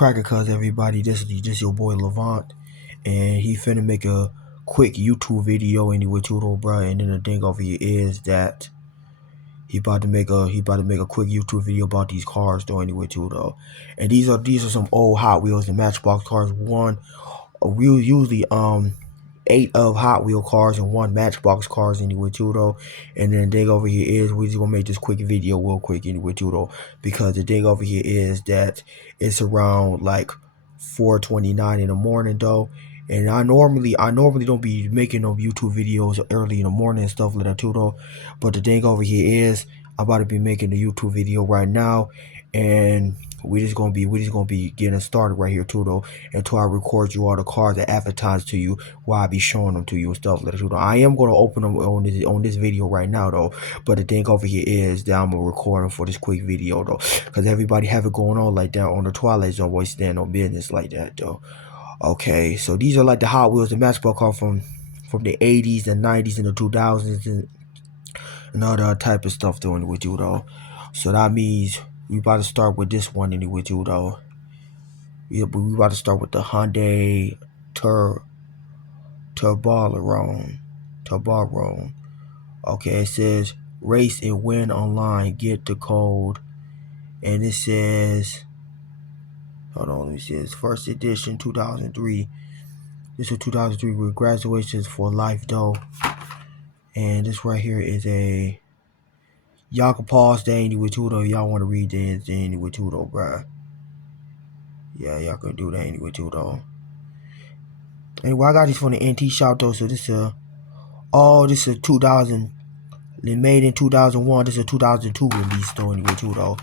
cracking, cuz everybody? This your boy Levant, and he finna make a quick YouTube video anyway too, though, bro. And then the thing over here is that he about to make a quick YouTube video about these cars though anyway too, though. And these are some old Hot Wheels and Matchbox cars. We usually 8 of Hot Wheel cars and 1 Matchbox cars anyway too, though. And then the thing over here is we just gonna make this quick video real quick anyway too, though, because the thing over here is that it's around like 4:29 in the morning though. And I normally don't be making no YouTube videos early in the morning and stuff like that too, though. But the thing over here is I'm about to be making a YouTube video right now, and we just gonna be getting started right here too, though, until I record you all the cars that advertise to you while I be showing them to you and stuff like that too, though. I am gonna open them on this video right now though, but the thing over here is that I'm gonna record them for this quick video though, because everybody have it going on like that on the Twilight Zone, boy, stand on business like that though. Okay, so these are like the Hot Wheels and Matchbox car from the 80s and 90s and the 2000s and all that type of stuff doing with you though. So that means we about to start with this one anyway with you though. Yeah, but we about to start with the Hyundai Turbo. Okay, it says race and win online. Get the code, and it says, hold on, let me see. It's first edition 2003. This is 2003 with graduations for life though. And this right here is a, y'all can pause that anyway too though. Y'all want to read this anyway too though, bruh. Yeah, y'all can do that anyway too though. Anyway, I got these from the NT shop though. So this this is 2000. They made in 2001. This is a 2002 release though anyway too though.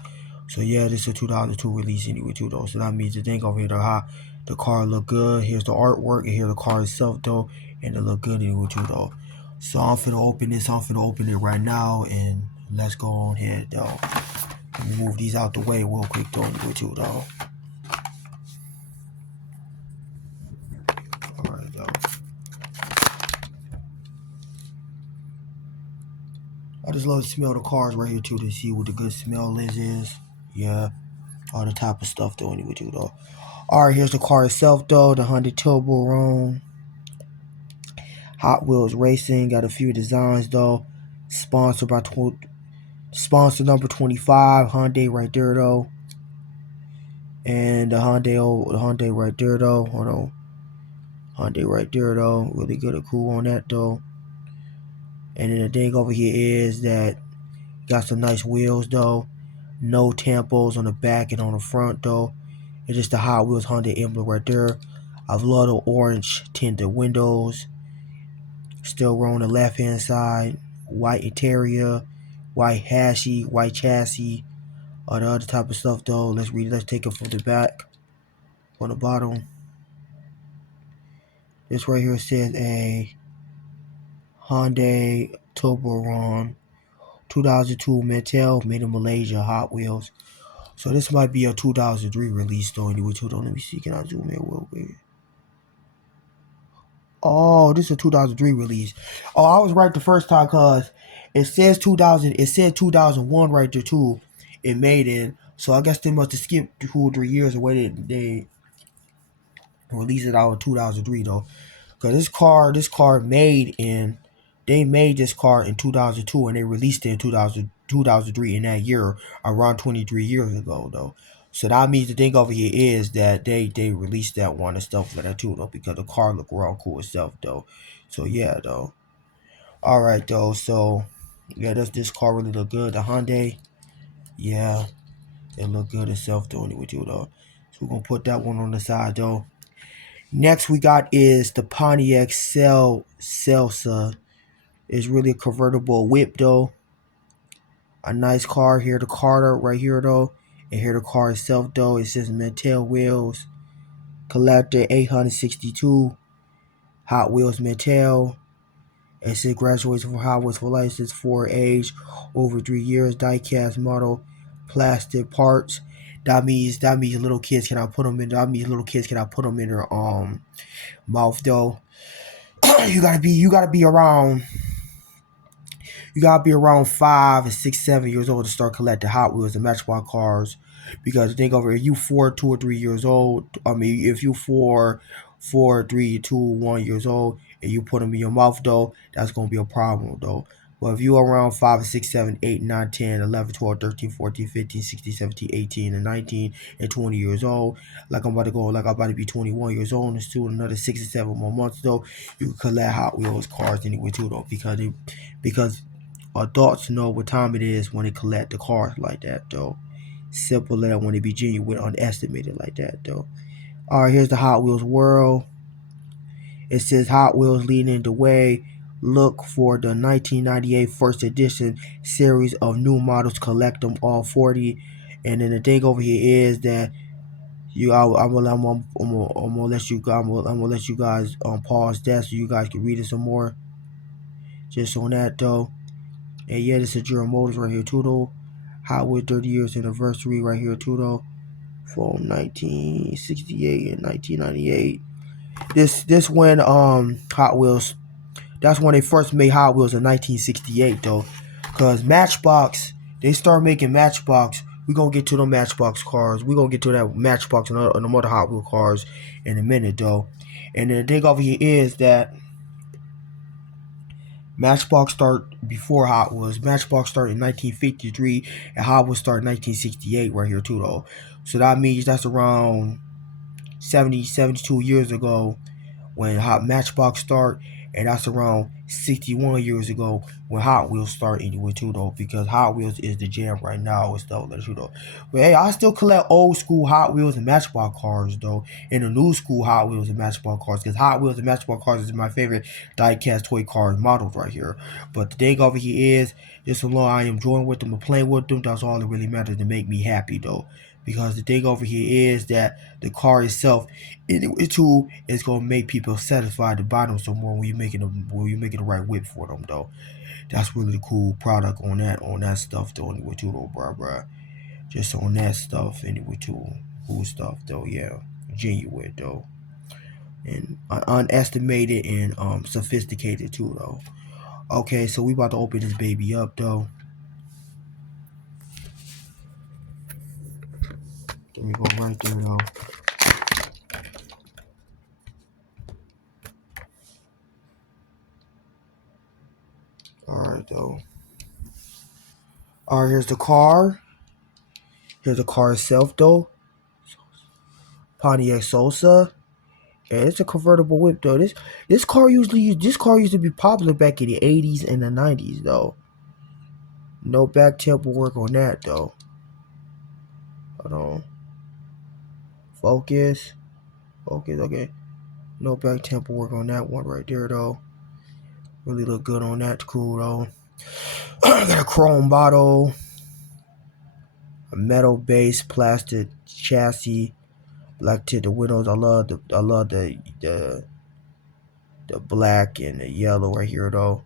So yeah, this is a 2002 release anyway too though. So that means the thing over here, the car look good. Here's the artwork, and here's the car itself though, and it look good anyway too though. So I'm finna open this. I'm finna open it right now, and let's go on ahead though. Let me move these out the way real quick though anyway too though. All right though. I just love to smell the cars right here too, to see what the good smell is. Yeah, all the type of stuff though anyway too though. All right, here's the car itself though, the Hyundai Turbo Hot Wheels Racing. Got a few designs though. Sponsored by sponsor number 25, Hyundai right there though. And the Hyundai right there though. Hold on. Hyundai right there though. Really good and cool on that though. And then the thing over here is that got some nice wheels though. No tampos on the back and on the front though. It's just the Hot Wheels Hyundai emblem right there. I've loved the orange tinted windows. Still row on the left hand side. White interior, white chassis, all the other type of stuff though. Let's take it from the back. On the bottom, this right here says a Hyundai Turbo 2002 Mattel made in Malaysia Hot Wheels. So this might be a 2003 release though. Anyway, hold on, let me see. Can I zoom in real quick? Oh, this is a 2003 release. Oh, I was right the first time, cause it says 2000. It said 2001 right there too. It made it. So I guess they must have skipped 2 or 3 years away. They released it out in 2003 though. Cause this car they made this car in 2002 and they released it in 2003 in that year, around 23 years ago though. So that means the thing over here is that they released that one and stuff like that too though, because the car look real cool itself though. So yeah though. All right though. So yeah, this car really look good. The Hyundai, yeah, it look good itself though anyway too though. So we're gonna put that one on the side though. Next we got is the Pontiac Celsa. It's really a convertible whip though. A nice car here. The car right here though. And here the car itself though. It says Mattel wheels. Collector 862. Hot Wheels Mattel. It says graduation from Hot Wheels for license for age over 3 years. Diecast model. Plastic parts. That means little kids cannot put them in. That means little kids cannot put them in their mouth though. you gotta be around 5 and 6, 7 years old to start collecting Hot Wheels and Matchbox cars. Because think over if you 4, 2 or 3 years old. I mean, if you 4, 3, 2, 1 years old, and you put them in your mouth though, that's gonna be a problem though. But if you around 5, 6, 7, 8, 9, 10, 11, 12, 13, 14, 15, 16, 17, 18, and 19 and 20 years old, like I'm about to be 21 years old, and still another 6 or 7 more months though, you can collect Hot Wheels cars anyway too though, because adults know what time it is when they collect the cars like that though. Simple that when they be genuine, underestimated like that though. All right, here's the Hot Wheels world. It says Hot Wheels leading the way. Look for the 1998 first edition series of new models. Collect them all 40. And then the thing over here is that I'm gonna let you guys pause that so you guys can read it some more. Just on that though. And yeah, this is General Motors right here too though. Hot Wheels 30 years anniversary right here too though. From 1968 and 1998. This when Hot Wheels, that's when they first made Hot Wheels in 1968 though, cause Matchbox, they start making Matchbox. We gonna get to the Matchbox cars. We gonna get to that Matchbox and the other Hot Wheel cars in a minute though. And then the thing over here is that Matchbox start before Hot Wheels. Matchbox started in 1953 and Hot Wheels started in 1968 right here too though. So that means that's around 72 years ago when Hot Matchbox start, and that's around 61 years ago when Hot Wheels start anyway too though, because Hot Wheels is the jam right now and stuff like that though. But hey, I still collect old school Hot Wheels and Matchbox cars though, and the new school Hot Wheels and Matchbox cars, because Hot Wheels and Matchbox cars is my favorite diecast toy cars models right here. But the thing over here is, just so long I am enjoying with them and playing with them, that's all that really matters to make me happy though. Because the thing over here is that the car itself, it too is gonna make people satisfied to buy them some more when you making the right whip for them though. That's really the cool product on that stuff though anyway too though, bruh. Just on that stuff anyway too. Cool stuff though, yeah. Genuine though. And unestimated and sophisticated too though. Okay, so we about to open this baby up though. There we go right there though. Alright though. Alright, here's the car. Here's the car itself though. Pontiac Sosa. And it's a convertible whip though. This car used to be popular back in the 80s and the 90s though. No back temple work on that though. Hold on. Focus. Focus, okay. No back temple work on that one right there though. Really look good on that, cool though. Got a chrome bottle. A metal base, plastic chassis, black tinted windows. I love the black and the yellow right here though.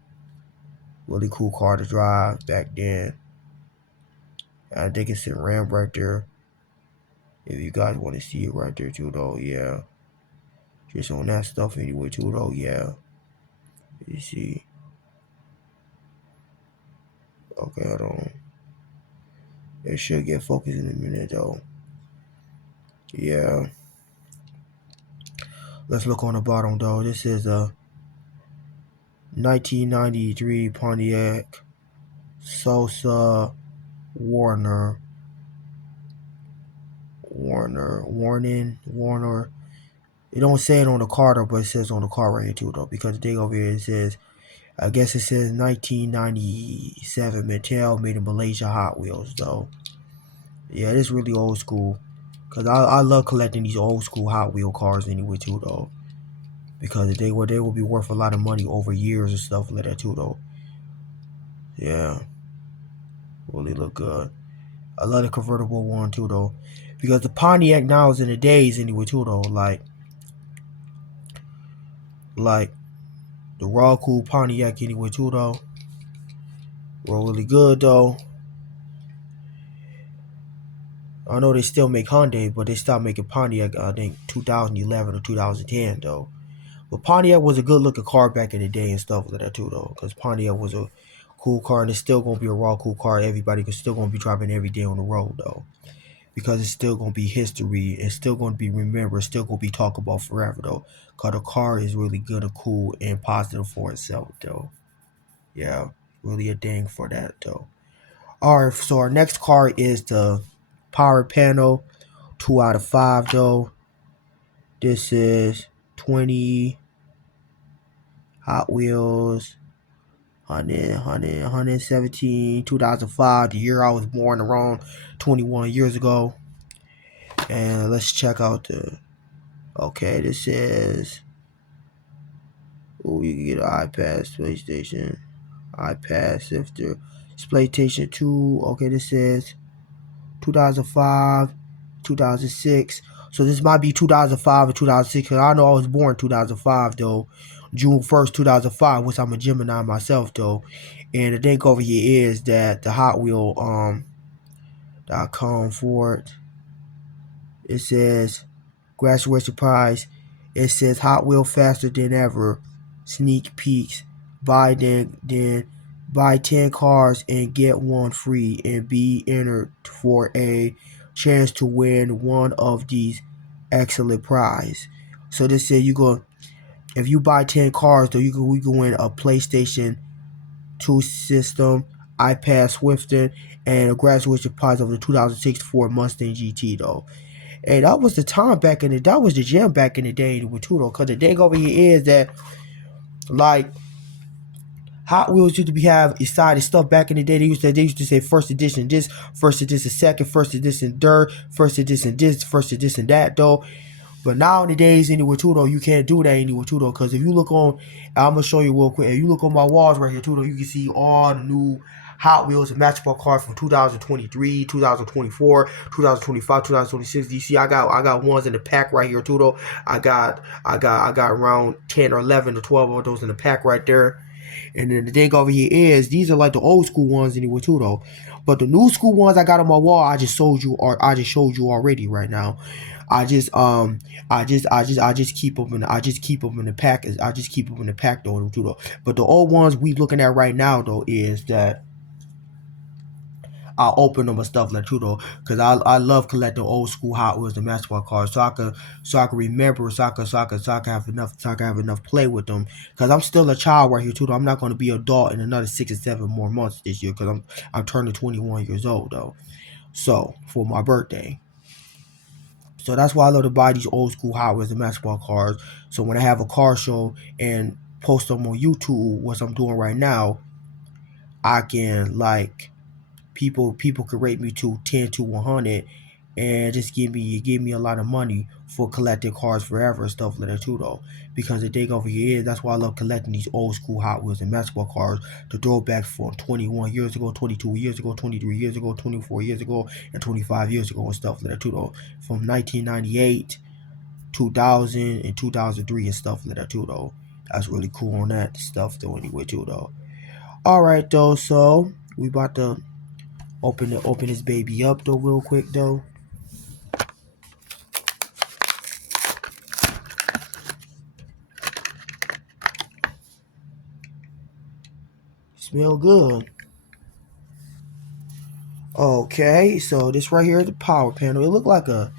Really cool car to drive back then. I think it's in Ram right there. If you guys want to see it right there too though, yeah. Just on that stuff anyway too though, yeah. You see. Okay, hold on. It should get focused in a minute though. Yeah. Let's look on the bottom though. This is a 1993 Pontiac Sosa Warner. It don't say it on the car though, but it says on the car right here too though. Because the thing over here, it says, I guess it says 1997 Mattel made in Malaysia Hot Wheels though. Yeah, it's really old school. Cause I love collecting these old school Hot Wheel cars anyway too though. Because they will be worth a lot of money over years and stuff like that too though. Yeah. Really look good. I love the convertible one too though. Because the Pontiac now is in the days anyway too though. Like the raw cool Pontiac anyway too though. Roll really good though. I know they still make Hyundai, but they stopped making Pontiac I think 2011 or 2010 though. But Pontiac was a good looking car back in the day and stuff like that too though. Because Pontiac was a cool car and it's still gonna be a raw cool car. Everybody can still gonna be driving every day on the road though. because it's still gonna be history. It's still gonna be remembered. It's still gonna be talked about forever though. Cause the car is really good and cool and positive for itself though. Yeah, really a thing for that though. Alright, so our next car is the power panel. 2 out of 5 though. This is 20 Hot Wheels 117, 2005, the year I was born, around 21 years ago. And let's check out the. Okay, this is. Oh, you can get an iPad, PlayStation, iPad, Sifter, PlayStation 2. Okay, this is 2005, 2006. So this might be 2005 or 2006, because I know I was born 2005 though. June 1st, 2005, which I'm a Gemini myself though. And the thing over here is that the Hot Wheel .com for it. It says graduation prize. It says Hot Wheel faster than ever. Sneak peeks. Buy 10 cars and get one free, and be entered for a chance to win one of these excellent prize. So this said if you buy 10 cars though, we can win a PlayStation 2 system, iPad Swifton, and a graduation prize of the 2006 Ford Mustang GT though. Hey, that was the time back in the that was the gem back in the day with Tudo. Cause the thing over here is that like Hot Wheels used to be have excited stuff back in the day. They used to say first edition this, first edition second, first edition third, first edition this, first edition that though. But nowadays, anyway, too, though, you can't do that anyway, too, though, because if you look on, I'm going to show you real quick. If you look on my walls right here, too, though, you can see all the new Hot Wheels and Matchbox cars from 2023, 2024, 2025, 2026. You see, I got ones in the pack right here, too, though. I got around 10 or 11 or 12 of those in the pack right there. And then the thing over here is these are like the old school ones anyway, too, though. But the new school ones I got on my wall, I just showed you already right now. I just keep them in. I just keep them in the pack. I just keep them in the pack though, too, though. But the old ones we looking at right now though is that I open them and stuff like that, too, though, because I love collecting old school Hot Wheels and Matchbox cars, so I can remember, so I can have enough play with them. Because I'm still a child right here too, though. I'm not going to be an adult in another 6 or 7 more months this year, because I'm turning 21 years old though. So for my birthday. So that's why I love to buy these old school Hot Wheels and Matchbox cars. So when I have a car show and post them on YouTube, what I'm doing right now, I can like people could rate me to 10 to 100 and just give me a lot of money for collecting cars forever and stuff like that too though. Because the thing over here is that's why I love collecting these old school Hot Wheels and Matchbox cars, the throwbacks from 21 years ago, 22 years ago, 23 years ago, 24 years ago, and 25 years ago and stuff like that too though. From 1998, 2000, and 2003 and stuff like that too though. That's really cool on that stuff though anyway too though. Alright though, so we about to open this baby up though real quick though. Smell good. Okay, so this right here is the power panel. It looked like a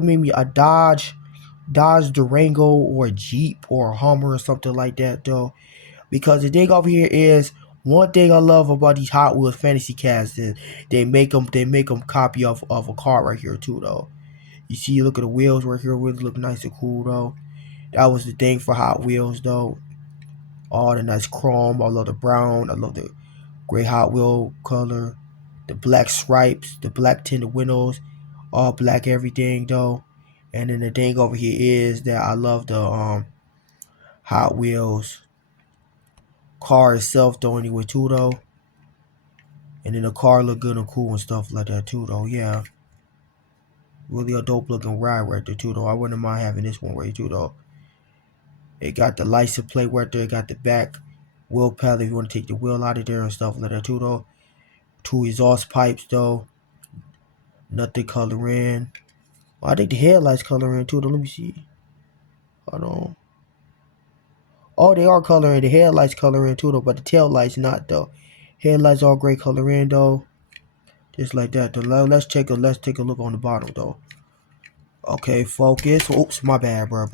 maybe a Dodge Durango or a Jeep or a Hummer or something like that though. Because the thing over here is one thing I love about these Hot Wheels fantasy casts is they make them copy of a car right here too though. You see, look at the wheels right here, really look nice and cool though. That was the thing for Hot Wheels though. All the nice chrome. I love the brown. I love the gray Hot Wheel color. The black stripes. The black tinted windows. All black everything though. And then the thing over here is that I love the Hot Wheels car itself though anyway too though. And then the car look good and cool and stuff like that too though. Yeah. Really a dope looking ride right there too though. I wouldn't mind having this one right too though. It got the license plate right there. It got the back wheel pad if you want to take the wheel out of there and stuff like that too though. 2 exhaust pipes though. Nothing color in. Well, I think the headlights color in too though. Let me see. Hold on. Oh, they are coloring. The headlights color in too though, but the tail lights not though. Headlights all gray color in though. Just like that. Let's take a look on the bottom though. Okay, focus. Oops, my bad, bro.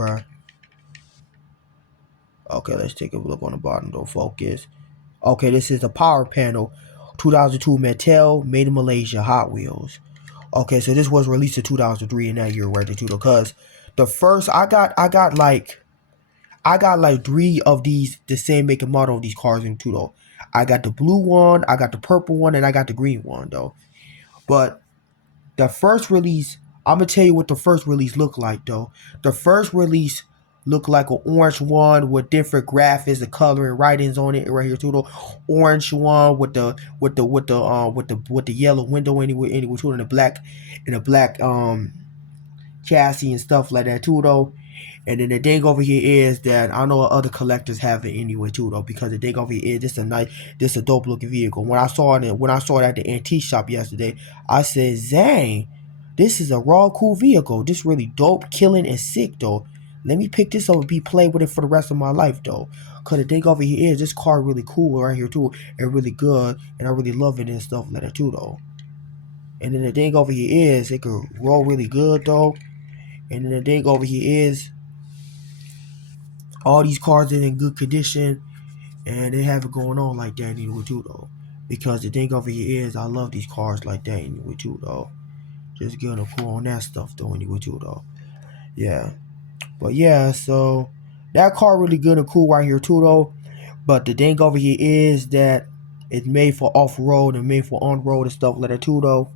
Okay, let's take a look on the bottom though. Focus. Okay, this is the power panel. 2002 Mattel, made in Malaysia, Hot Wheels. Okay, so this was released in 2003 in that year right there too. Because the first I got like three of these the same make and model of these cars in two though. I got the blue one, I got the purple one, and I got the green one though. But the first release, I'm gonna tell you what the first release looked like though. The first release looked like an orange one with different graphics, the color and writings on it right here too though. Orange one with the yellow window anyway too, and the black chassis and stuff like that too though. And then the thing over here is that I know other collectors have it anyway too though, because the thing over here is this a dope looking vehicle. When I saw it at the antique shop yesterday, I said, "Zang, this is a raw cool vehicle. This really dope, killing and sick though. Let me pick this up and be playing with it for the rest of my life though." Cause the thing over here is this car really cool right here too, and really good, and I really love it and stuff like that too though. And then the thing over here is it could roll really good though. And then the thing over here is all these cars are in good condition, and they have it going on like that anyway too though. Because the thing over here is I love these cars like that anyway too though. Just getting a cool on that stuff though anyway too though. Yeah. But yeah, so that car really good and cool right here too though. But the thing over here is that it's made for off-road and made for on-road and stuff like that too though.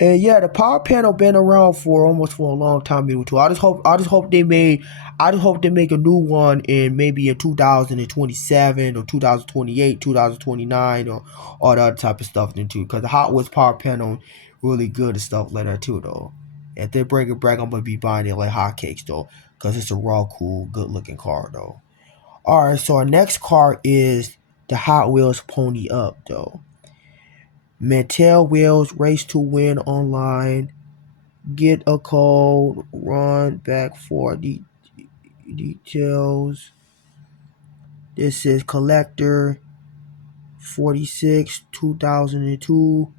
And yeah, the power panel been around for a long time too. I just hope they make a new one in maybe in 2027 or 2028, 2029 or all the other type of stuff then too. Because the Hot Wheels power panel really good and stuff like that too though. If they bring it back, I'm gonna be buying it like hotcakes though, because it's a raw cool, good looking car though. All right, so our next car is the Hot Wheels Pony Up though. Mattel Wheels Race to Win online. Get a code. Run back for the details. This is Collector 46 2002.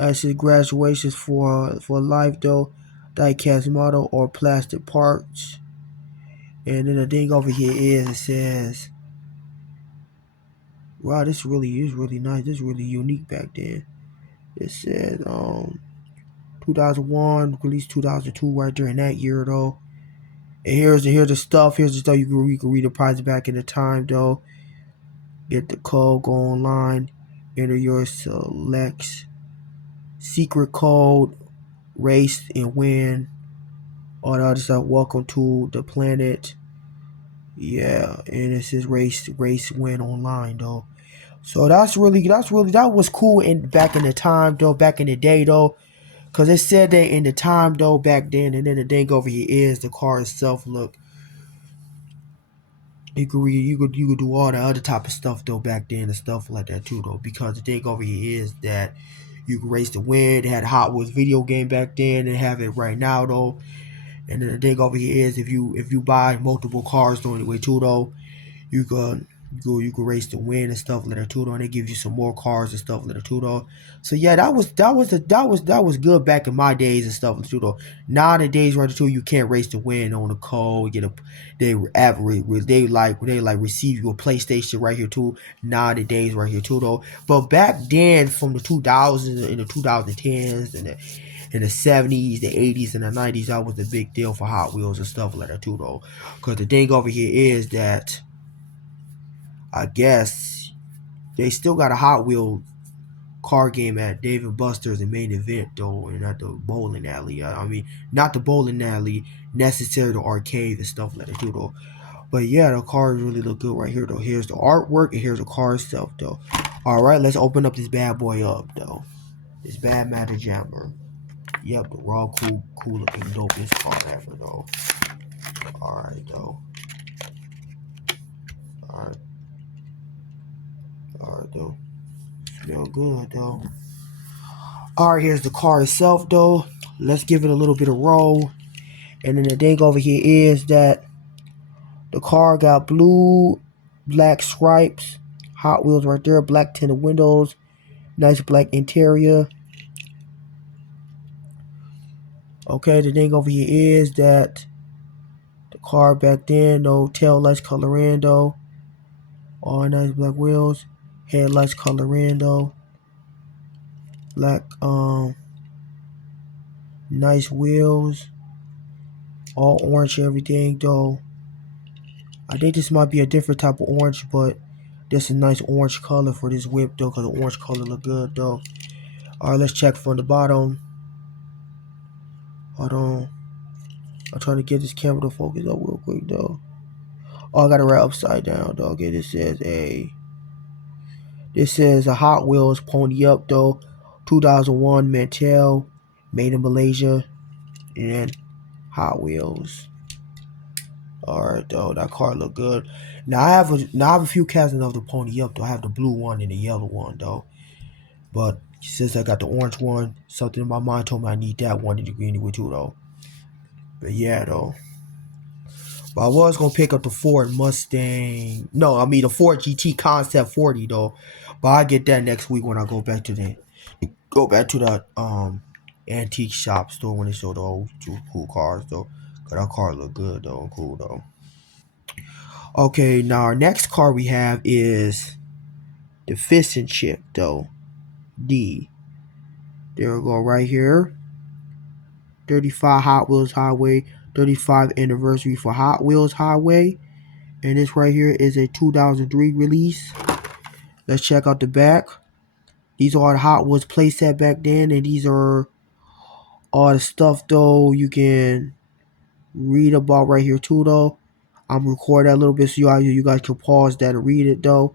This is graduations for life though. Diecast model or plastic parts. And then the thing over here is it says, wow, this really is really nice. This is really unique back then. It said 2001, released 2002 right during that year though. And here's the stuff. Here's the stuff you can read the price back in the time though. Get the code, go online, enter your selects, secret code, race and win, all the other stuff. Welcome to the planet. Yeah, and it says race win online though. So that was cool in back in the time though, back in the day though. Cause it said that in the time though back then, and then the thing over here is the car itself look. You could do all the other type of stuff though back then and stuff like that too though. Because the thing over here is that you can race to win. They had Hot Wheels video game back then and have it right now though. And then the thing over here is if you buy multiple cars though anyway too though, you can race to win and stuff like that too though, and they give you some more cars and stuff like that too though. So yeah, that was good back in my days and stuff too though. Nowadays right too, you can't race to win on the code. They like receive you a PlayStation right here too. Nowadays right here too though. But back then from the 2000s and the 2010s and in the 70s, the 80s, and the 90s, that was a big deal for Hot Wheels and stuff like that too though. Because the thing over here is that I guess they still got a Hot Wheel car game at Dave and Buster's and main event though, and at the bowling alley. I mean, not the bowling alley, necessary the arcade and stuff like that too though. But yeah, the cars really look good right here though. Here's the artwork and here's the car itself though. All right, let's open up this bad boy up though. This Bad Matter Jammer. Yep, the raw cool looking dopest car ever though. All right though. All right though. Smell good though. Alright, here's the car itself though. Let's give it a little bit of roll. And then the thing over here is that the car got blue, black stripes, Hot Wheels right there, black tinted windows, Nice black interior. Okay, the thing over here is that the car back then, no tail lights color in though. All nice black wheels. Headlights color in though. Black nice wheels. All orange everything though. I think this might be a different type of orange, but this is a nice orange color for this whip though, because the orange color look good though. Alright, let's check from the bottom. Hold on. I'm trying to get this camera to focus up real quick though. Oh, I got it right upside down though. Okay, this says a Hot Wheels Pony Up though. 2001 Mattel, made in Malaysia, and Hot Wheels. Alright though, that car look good. Now I have a few cousins of the Pony Up though. I have the blue one and the yellow one though. But since I got the orange one, something in my mind told me I need that one in the green one too though. But yeah though. But I was gonna pick up the Ford Mustang. No, I mean the Ford GT Concept 40 though. But I get that next week when I go back to the antique shop store when they show the old cool cars though. Cause that car look good though and cool though. Okay, now our next car we have is the Fish and Chip though. D. There we go right here. 35 Hot Wheels Highway. 35th anniversary for Hot Wheels Highway. And this right here is a 2003 release. Let's check out the back. These are the Hot Wheels playset back then, and these are all the stuff though you can read about right here too though. I'm recording that a little bit so you guys can pause that and read it though.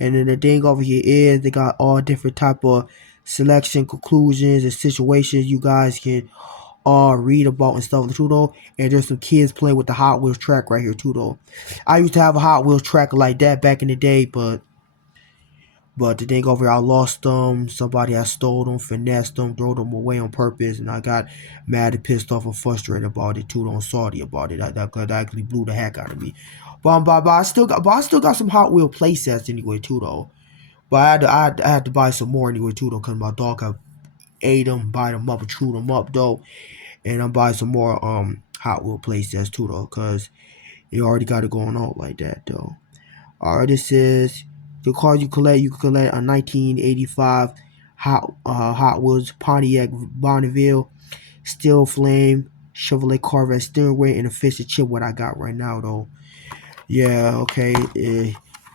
And then the thing over here is they got all different type of selection, conclusions, and situations you guys can read about and stuff too though. And there's some kids playing with the Hot Wheels track right here too though. I used to have a Hot Wheels track like that back in the day, but the thing over here, I lost them. Somebody had stole them, finessed them, throw them away on purpose, and I got mad and pissed off and frustrated about it too. Don't salty about it. That actually blew the heck out of me. But I still got some Hot Wheel play sets anyway too though. But I had to buy some more anyway too though, cause my dog had ate them, bite them up, and chewed them up though. And I'm buying some more Hot Wheel play sets too though, cause it already got it going on like that though. Alright, this is the cars you collect. You can collect a 1985 Hot Wheels Pontiac Bonneville, Steel Flame, Chevrolet Corvette steering wheel, and a Fish and Chip. What I got right now though. Yeah, okay.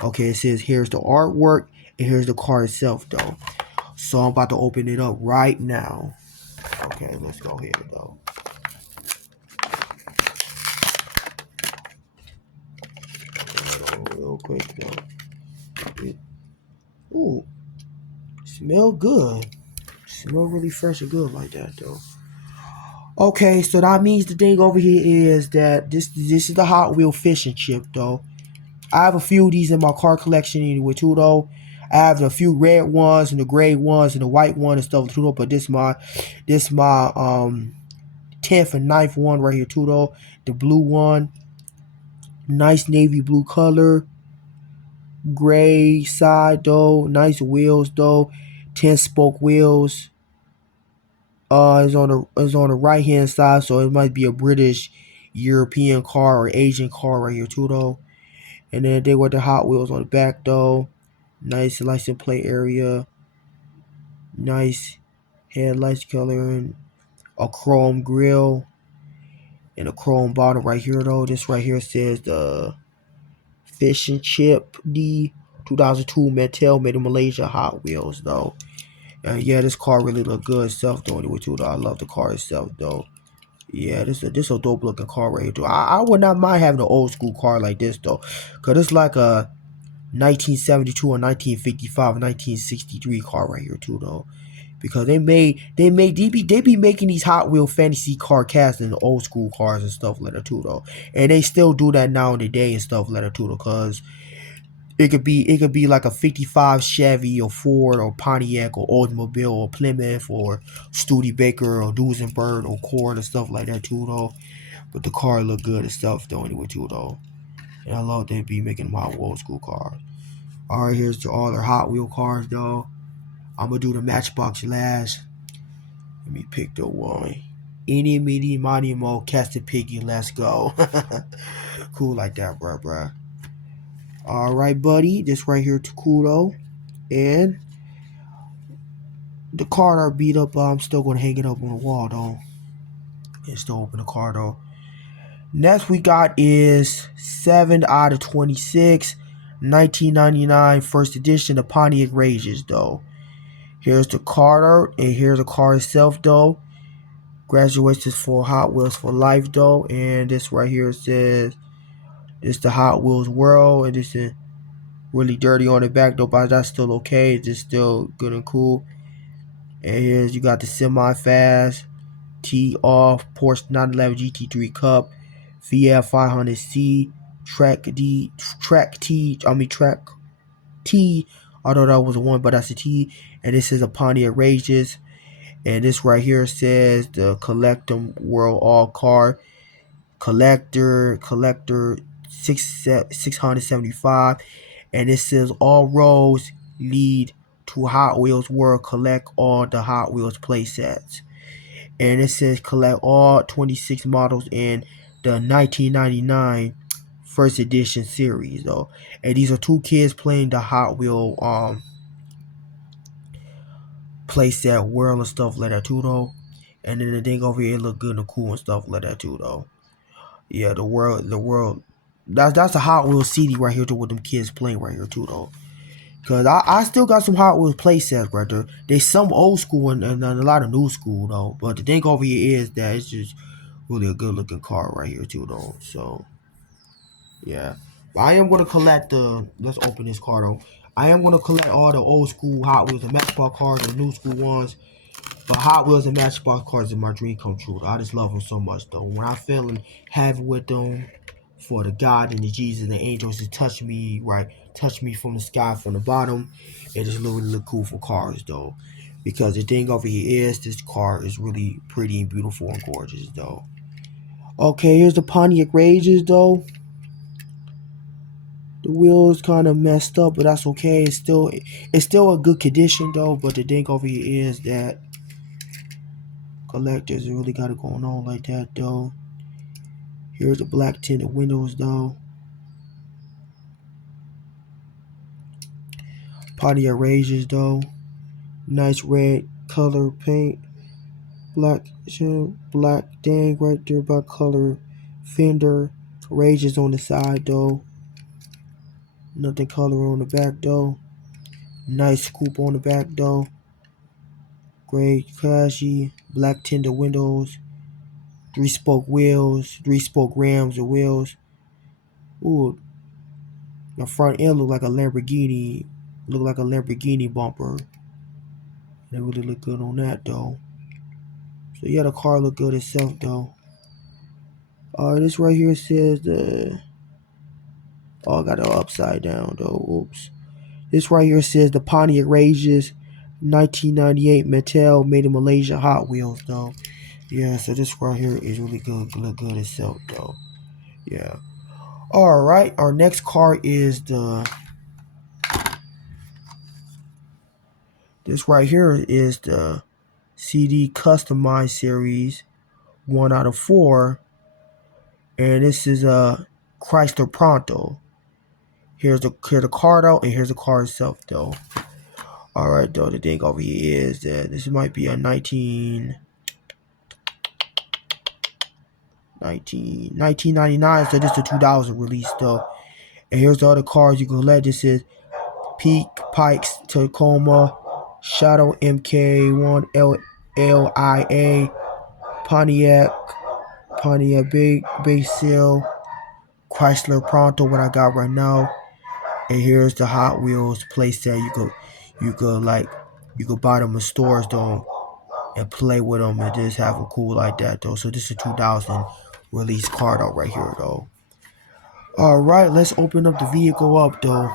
Okay, it says here's the artwork and here's the car itself though. So I'm about to open it up right now. Okay, let's go here though. Real quick though. Ooh, smell good. Smell really fresh and good like that though. Okay, so that means the thing over here is that this is the Hot Wheel Fish and Chip though. I have a few of these in my car collection anyway too though. I have a few red ones and the gray ones and the white one and stuff too though. But this my 10th and 9th one right here too though. The blue one, nice navy blue color, gray side though, nice wheels though, 10 spoke wheels. Is on the right hand side, so it might be a British, European car or Asian car right here too though. And then they were the Hot Wheels on the back though. Nice license plate area. Nice headlights color and a chrome grill and a chrome bottom right here though. This right here says the Fish and Chip D 2002 Mattel made in Malaysia Hot Wheels though. And yeah, this car really look good itself though anyway too though. I love the car itself though. Yeah, this a dope looking car right here too. I would not mind having an old school car like this though, cause it's like a 1972 or 1955, 1963 car right here too though. Because they be making these Hot Wheel fantasy car casts in the old school cars and stuff like that too though. And they still do that now in the day and stuff like that too though, cause it could be like a 55 Chevy or Ford or Pontiac or Oldsmobile or Plymouth or Studebaker or Duesenberg or Cord and stuff like that too though. But the car look good and stuff though anyway too though. And I love they be making them Hot Old School cars. Alright, here's to all their Hot Wheel cars though. I'm gonna do the Matchbox last. Let me pick the one. Any, meeny, miny, mo, catch the piggy, let's go. Cool like that, bruh. Alright, buddy. This right here to cool though. And the card I beat up, I'm still gonna hang it up on the wall though. And still open the card though. Next we got is 7 out of 26. 1999 first edition, the Pontiac Rages though. Here's the card art, and here's the card itself though. Graduates for Hot Wheels for life though. And this right here says it's the Hot Wheels world, and this is really dirty on the back though, but that's still okay. It's just still good and cool. And here's you got the semi-fast, T-off, Porsche 911 GT3 Cup, VF 500C, Track T, although that was a 1, but that's a T. And this is a Pontiac Rages. And this right here says the Collectum World All Car Collector 675. And it says all roads lead to Hot Wheels World. Collect all the Hot Wheels playsets. And it says collect all 26 models in the 1999 first edition series though. And these are 2 kids playing the Hot Wheel playset world and stuff like that too though. And then the thing over here, it look good and cool and stuff like that too though. Yeah, the world. That's a Hot Wheels CD right here too, with them kids playing right here too though. Cause I still got some Hot Wheels playsets right there. There's some old school and a lot of new school though. But the thing over here is that it's just really a good looking car right here too though. So yeah. But I am gonna collect let's open this car though. I am gonna collect all the old school Hot Wheels and Matchbox cars and new school ones. But Hot Wheels and Matchbox cars is my dream come true. I just love them so much though. When I fell in heaven with them, for the God and the Jesus and the angels to touch me, right? Touch me from the sky, from the bottom. It just really look cool for cars though. Because the thing over here is this car is really pretty and beautiful and gorgeous though. Okay, here's the Pontiac Rages though. The wheels kind of messed up, but that's okay. It's still a good condition though. But the thing over here is that collectors really got it going on like that though. Here's the black tinted windows though. Pontiac Rages though. Nice red color paint. Black dang right there by color fender. Rages on the side though. Nothing color on the back though. Nice scoop on the back though. Gray classy. Black tinted windows. 3-spoke wheels. 3-spoke rams of wheels. Ooh. The front end look like a Lamborghini. Look like a Lamborghini bumper. They really look good on that though. So yeah, the car look good itself though. This right here says the. Oh, I got it upside down though. Oops. This right here says the Pontiac Rages 1998 Mattel made in Malaysia Hot Wheels though. Yeah, so this right here is really good. Look good itself though. Yeah. Alright, our next car is this right here is the CD Customized Series 1 out of 4. And this is a Chrysler Pronto. Here's the card out, and here's the car itself though. Alright though, the thing over here is that this might be a 1999, so this is a 2000 release though. And here's the other cars you can collect. This is Peak Pikes Tacoma, Shadow MK1 LIA, Pontiac Big Seal, Chrysler Pronto, what I got right now. And here's the Hot Wheels playset. You could buy them in stores though and play with them and just have them cool like that though. So this is a 2000 release card out right here though. Alright, let's open up the vehicle up though.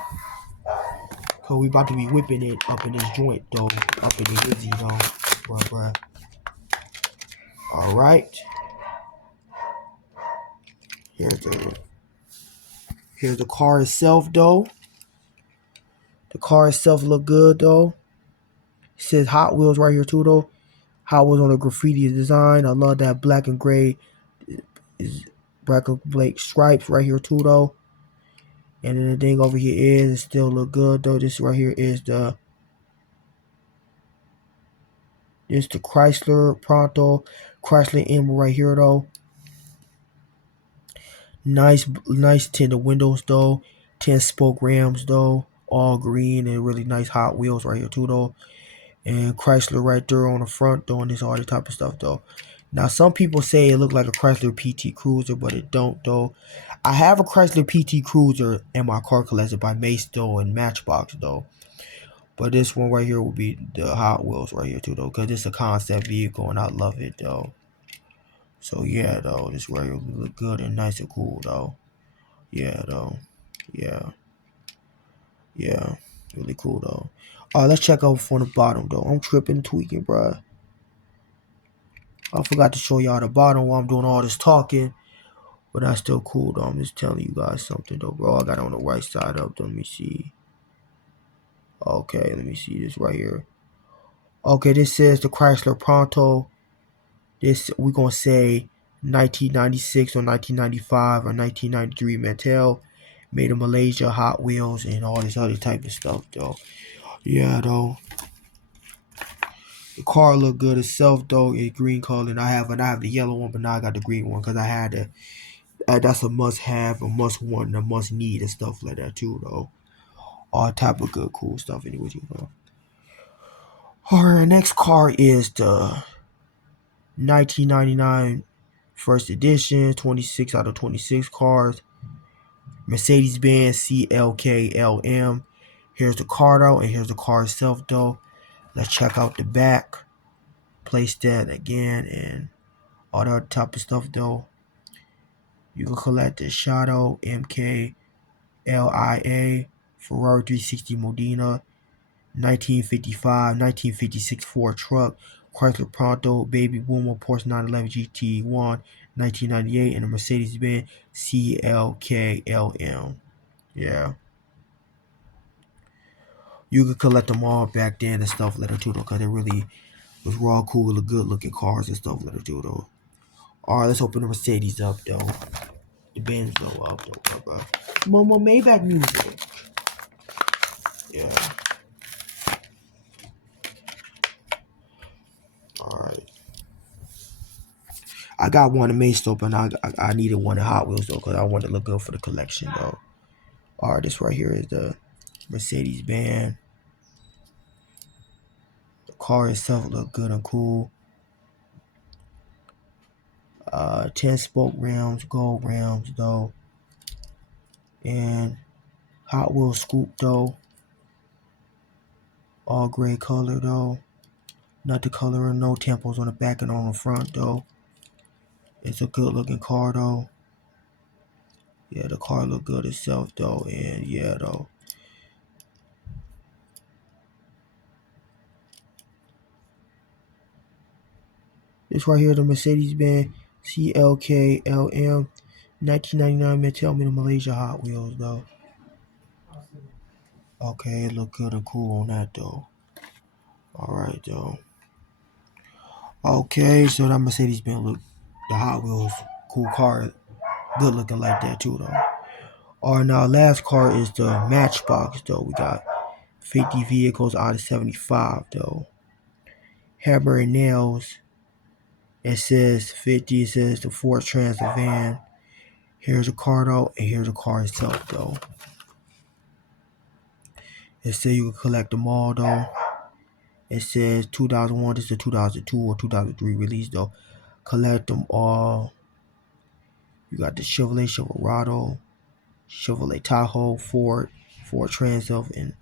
Cause we about to be whipping it up in this joint though. Up in the hizzy though. Bruh. Alright. Here's the car itself though. The car itself look good though. says Hot Wheels right here too though. Hot Wheels on the graffiti design. I love that black and gray is black and black stripes right here too though. And then the thing over here is it still look good though. This right here is the Chrysler Pronto, Chrysler Emerald right here though. Nice tinted windows though. 10 spoke rims though. All green and really nice Hot Wheels right here too though. And Chrysler right there on the front doing this all this type of stuff though. Now some people say it looked like a Chrysler PT Cruiser, but it don't though. I have a Chrysler PT Cruiser in my car collection by Mace though and Matchbox though. But this one right here will be the Hot Wheels right here too though, because it's a concept vehicle and I love it though. So yeah though, this right here will look good and nice and cool though. Yeah though. Yeah. Yeah. Really cool though. Alright, let's check out from the bottom though. I'm tripping and tweaking, bruh. I forgot to show y'all the bottom while I'm doing all this talking. But that's still cool though. I'm just telling you guys something though, bro. I got it on the right side up. Let me see. Okay, let me see this right here. Okay, this says the Chrysler Pronto. This we're gonna say 1996 or 1995 or 1993 Mattel. Made in Malaysia, Hot Wheels, and all this other type of stuff though. Yeah though. The car look good itself though. It's green color, and I have the yellow one, but now I got the green one because I had to. That's a must have, a must want, and a must need and stuff like that too though. All type of good cool stuff anyways, you know. Alright, next car is the 1999 first edition, 26 out of 26 cars. Mercedes-Benz CLK-LM. Here's the car though, and here's the car itself though. Let's check out the back. Place that again and all that type of stuff though. You can collect the Shadow MK LIA Ferrari 360 Modena 1955, 1956 Ford truck, Chrysler Pronto, Baby Boomer, Porsche 911 GT1, 1998, and a Mercedes-Benz CLK-LM. Yeah. You could collect them all back then and stuff later too, though, because they really was raw, cool, good looking cars and stuff later too, though. Alright, let's open the Mercedes up, though. The Benz, though, up, though, bro. More Maybach music. Yeah. Alright. I got one in Mace though, but I needed one in Hot Wheels though, because I wanted to look good for the collection though. Alright, this right here is the Mercedes-Benz. The car itself look good and cool. 10 spoke rims, gold rims though. And Hot Wheels scoop though. All gray color though. Not the color of no temples on the back and on the front though. It's a good looking car though. Yeah, the car look good itself though, and yeah though. This right here, the Mercedes-Benz CLK-LM 1999 Mattel Made in Malaysia Hot Wheels though. Okay, it look good and cool on that though. Alright though. Okay, so that Mercedes-Benz look, the Hot Wheels, cool car, good looking like that too though. Alright, now last car is the Matchbox though. We got 50 vehicles out of 75 though. Hammer and nails. It says 50, it says the Ford Transit van. Here's a car though, and here's a car itself though. It says you can collect them all though. It says 2001, this is a 2002 or 2003 release though. Collect them all. You got the Chevrolet Silverado, Chevrolet Tahoe, Ford Transit, and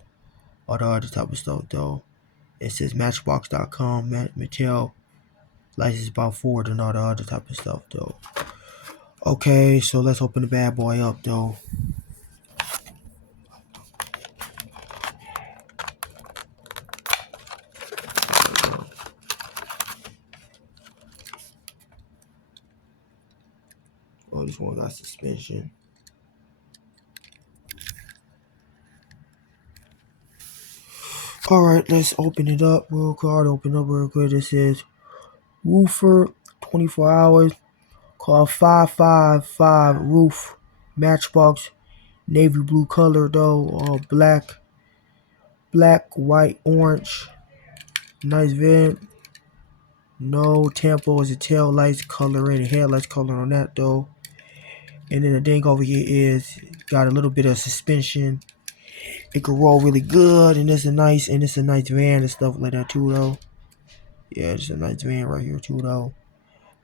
all the other type of stuff though. It says Matchbox.com, Mattel, licensed by Ford, and all the other type of stuff though. Okay, so let's open the bad boy up though. Oh, this one got suspension. Alright, let's open it up real quick. Open up real quick. This is Woofer 24 hours. Call 555 Roof. Matchbox. Navy blue color though. All black, white, orange. Nice vent. No tampos or tail lights color in, headlights color on that though. And then the thing over here is got a little bit of suspension. It can roll really good, and it's a nice van and stuff like that too though. Yeah, it's a nice van right here too though.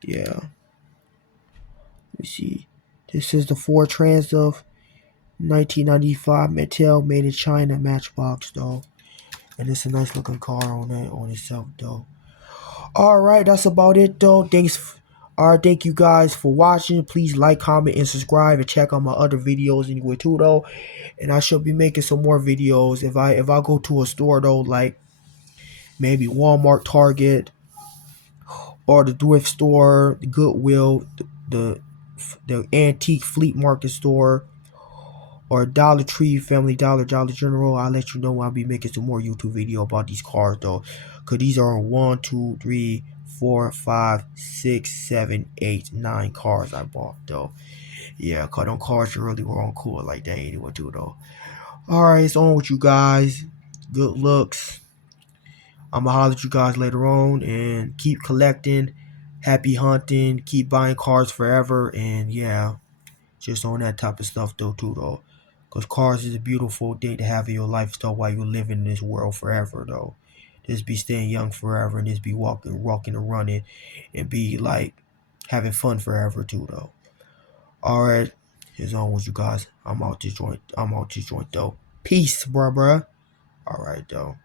Yeah. Let me see. This is the Ford Transit 1995 Mattel made in China Matchbox though. And it's a nice looking car on itself though. Alright, that's about it though. Alright, thank you guys for watching. Please like, comment, and subscribe, and check out my other videos anyway too though. And I should be making some more videos if I go to a store though, like maybe Walmart, Target, or the thrift store, the Goodwill, the antique flea market store, or Dollar Tree, Family Dollar, Dollar General. I'll let you know when I'll be making some more YouTube video about these cars though. Cause these are 1, 2, 3, 4, 5, 6, 7, 8, 9 cars I bought though. Yeah, cause them cars really were on cool like that anyway too though. Alright, it's on with you guys. Good looks. I'ma holler at you guys later on, and keep collecting. Happy hunting. Keep buying cars forever, and yeah. Just on that type of stuff though too though. Cause cars is a beautiful thing to have in your lifestyle while you're living in this world forever though. Just be staying young forever, and just be walking and running, and be like having fun forever too though. Alright. It's on with you guys. I'm out this joint though. Peace, bruh. Alright though.